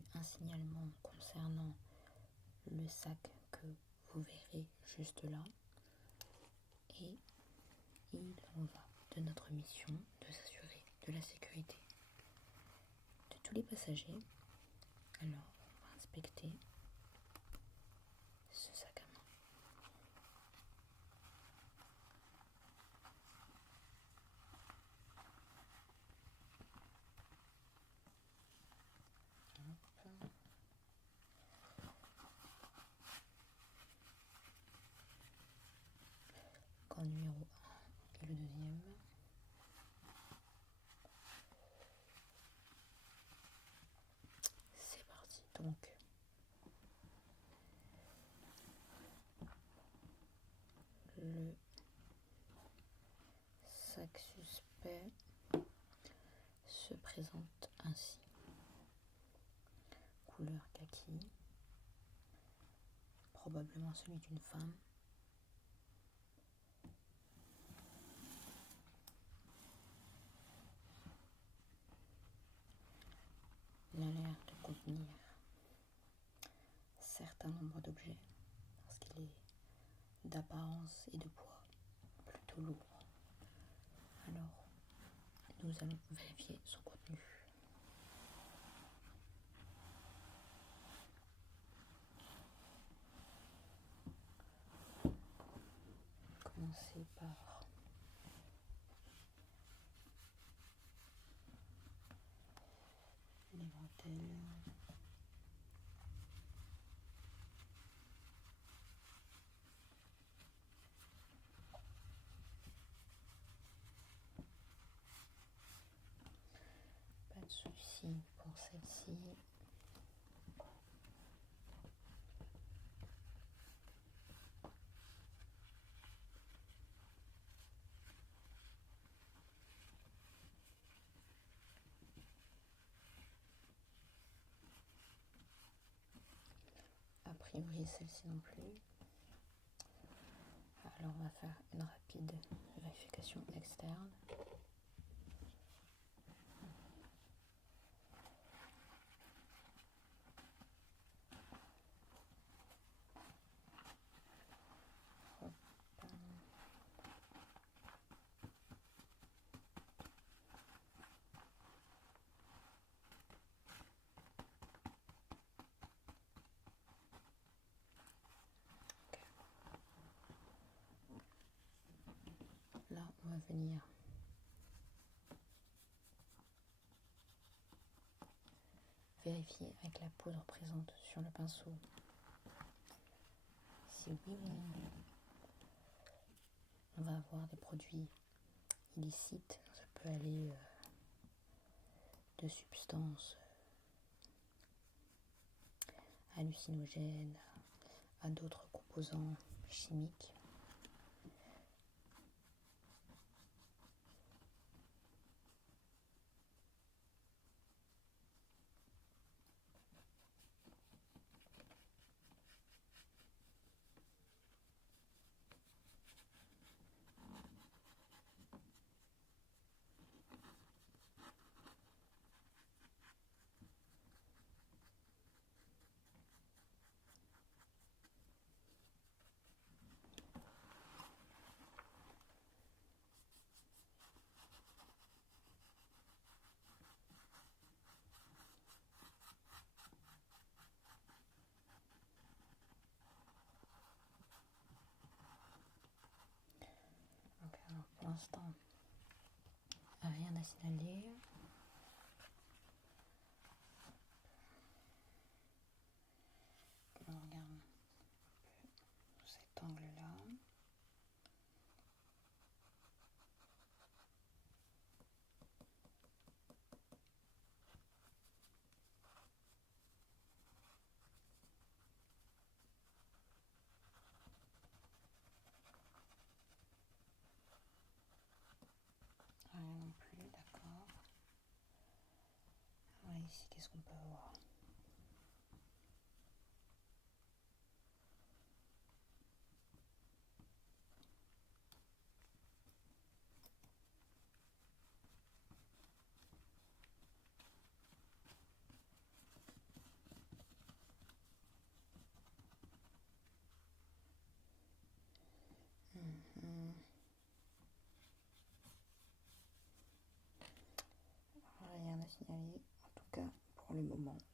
eu un signalement concernant le sac que vous verrez juste là. Et il en va de notre mission de s'assurer de la sécurité de tous les passagers. Alors, on va inspecter ce sac à main. Camp numéro 1 et le deuxième. C'est parti. Donc, le sac suspect se présente ainsi. Couleur kaki, probablement celui d'une femme. Il a l'air de contenir un certain nombre d'objets parce qu'il est d'apparence et de poids plutôt lourd. Alors, nous allons vérifier son contenu. Commencer par les bretelles. Pas de souci pour celle-ci. A priori, celle-ci non plus. Alors, on va faire une rapide vérification externe. Là, on va venir vérifier avec la poudre présente sur le pinceau si oui ou non on va avoir des produits illicites. Ça peut aller de substances hallucinogènes à d'autres composants chimiques. Alors pour l'instant, rien à signaler. On regarde cet angle-là. Rien non plus, d'accord. Alors ici, qu'est-ce qu'on peut voir?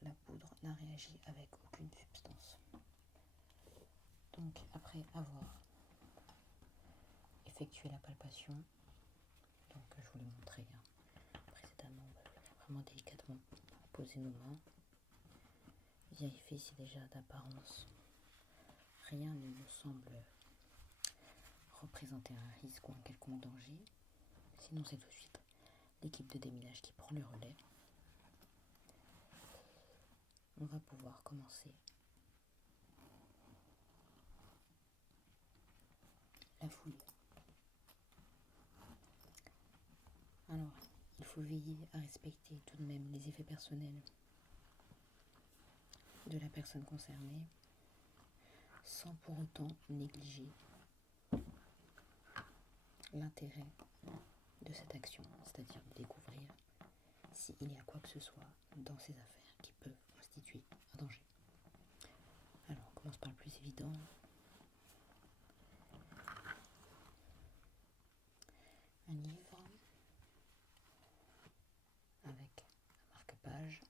la poudre n'a réagi avec aucune substance. Donc après avoir effectué la palpation, donc je vous l'ai montré précédemment, vraiment délicatement poser nos mains, vérifier si déjà d'apparence rien ne nous semble représenter un risque ou un quelconque danger. Sinon c'est tout de suite l'équipe de déminage qui prend le relais. On va pouvoir commencer la fouille. Alors, il faut veiller à respecter tout de même les effets personnels de la personne concernée, sans pour autant négliger l'intérêt de cette action, c'est-à-dire de découvrir s'il y a quoi que ce soit dans ces affaires qui peut constituer un danger. Alors, on commence par le plus évident. Un livre avec un marque-page.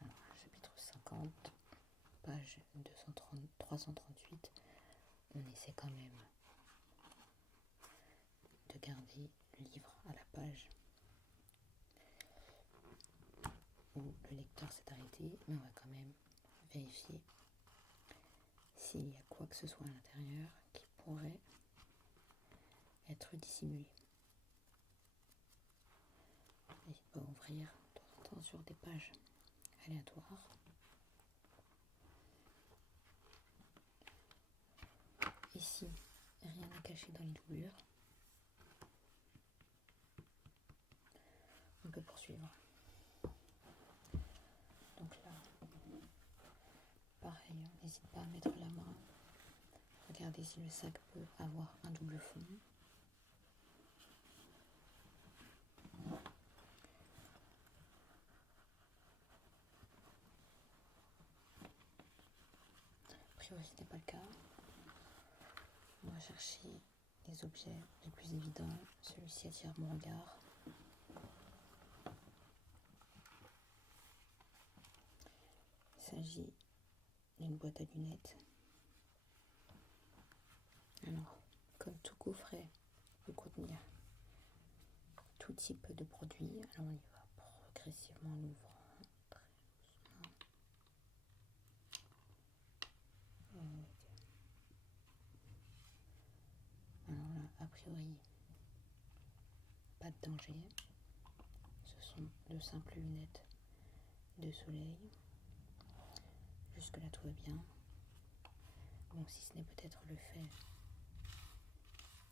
Alors, chapitre 50, page 338. On essaie quand même de garder le livre à la page où le lecteur s'est arrêté, mais on va quand même vérifier s'il y a quoi que ce soit à l'intérieur qui pourrait être dissimulé. N'hésite pas à ouvrir de temps en temps sur des pages aléatoires. Ici, rien n'est caché dans les doublures. On peut poursuivre. Donc là, pareil, on n'hésite pas à mettre la main. Regardez si le sac peut avoir un double fond. A priori, ce n'est pas le cas. On va chercher les objets les plus évidents. Celui-ci attire mon regard. Il s'agit d'une boîte à lunettes. Alors, comme tout coffret peut contenir tout type de produits, alors on y va progressivement en ouvrant très doucement. Alors là, a priori, pas de danger. Ce sont de simples lunettes de soleil. Jusque-là, tout va bien. Bon, si ce n'est peut-être le fait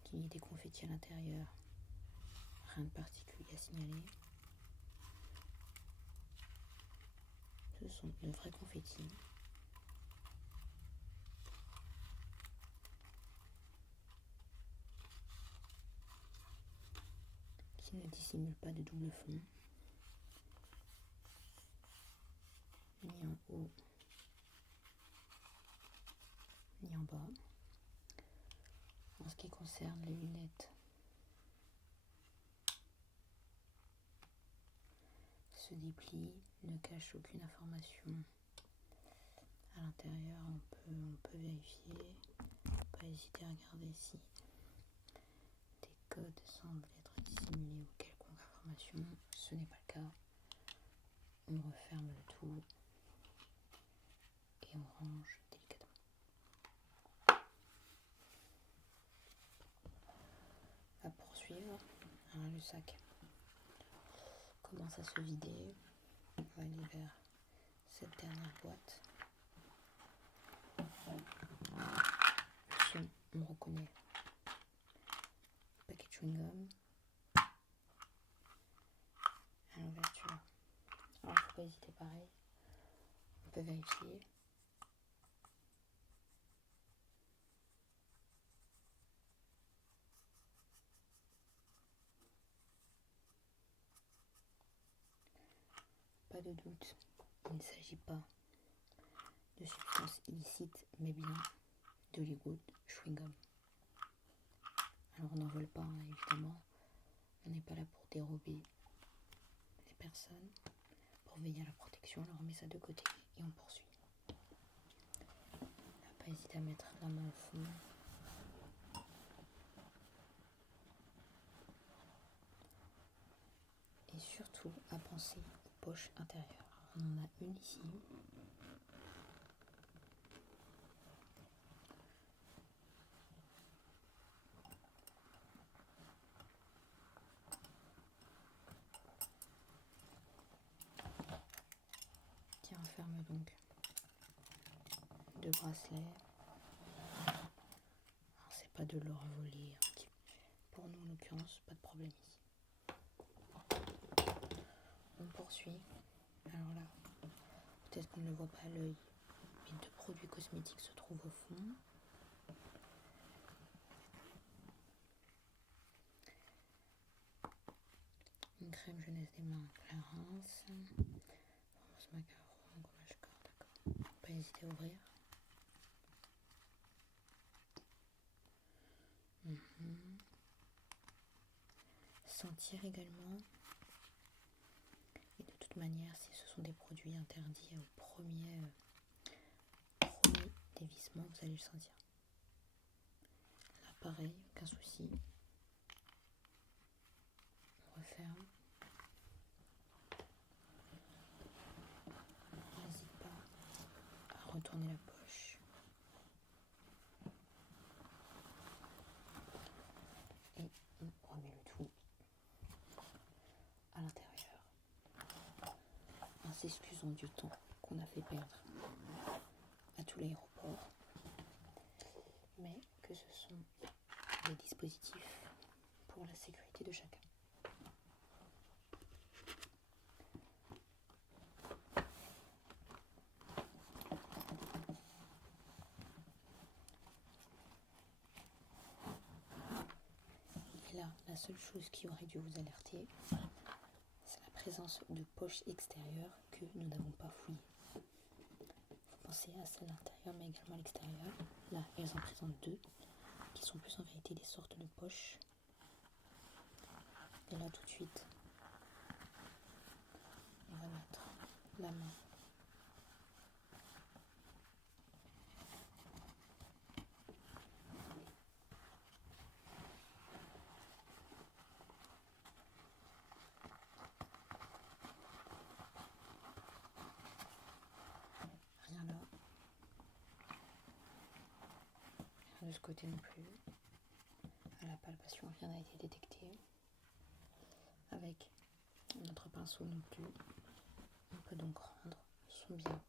qu'il y ait des confettis à l'intérieur, rien de particulier à signaler. Ce sont de vrais confettis. Qui ne dissimulent pas de double fond, ni en haut, ni en bas. En ce qui concerne les lunettes, se déplient, ne cachent aucune information à l'intérieur. On peut vérifier, pas hésiter à regarder si des codes semblent être dissimulés ou quelconque information. Ce n'est pas le cas. On referme le tout et on range délicatement. À poursuivre. Alors, le sac commence à se vider. On va aller vers cette dernière boîte. On reconnaît le paquet de chewing-gum à l'ouverture. Alors, il ne faut pas hésiter, pareil. On peut vérifier. Pas de doute, il ne s'agit pas de substances illicites, mais bien de Hollywood chewing-gum. Alors on n'en vole pas, évidemment. On n'est pas là pour dérober les personnes. pour veiller à la protection, on remet ça de côté et on poursuit. On n'a pas hésité à mettre la main au fond. Et surtout à penser aux poches intérieures. On en a une ici. Qui enferme donc 2 bracelets. Alors, c'est pas de l'or volé. Pour nous en l'occurrence, pas de problème ici. On poursuit. Alors là, peut-être qu'on ne le voit pas à l'œil, mais 2 produits cosmétiques se trouvent au fond. Une crème jeunesse des mains Clarins. Rose macaron, gommage corps, d'accord. Pas hésiter à ouvrir. Sentir également. Et de toute manière, si ce sont des produits interdits au premier dévissement, vous allez le sentir. Là, pareil, aucun souci. On referme. N'hésite pas à retourner la poche. Et on remet le tout à l'intérieur. En s'excusant du temps qu'on a fait perdre à tout l'aéroport. Mais que ce sont des dispositifs pour la sécurité de chacun. Et là, la seule chose qui aurait dû vous alerter, c'est la présence de poches extérieures que nous n'avons pas fouillées. Vous pensez à celles à l'intérieur mais également à l'extérieur. Là, elles en présentent 2 qui sont plus en vérité des sortes de poches. Et là, tout de suite, on va mettre la main rien là, rien de ce côté non plus. À la palpation, rien n'a été détecté. Avec notre pinceau non plus. On peut donc rendre son bien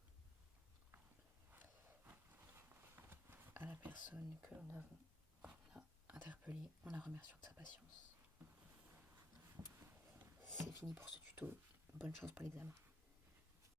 à la personne que l'on a interpellée en la remerciant de sa patience. C'est fini pour ce tuto. Bonne chance pour l'examen.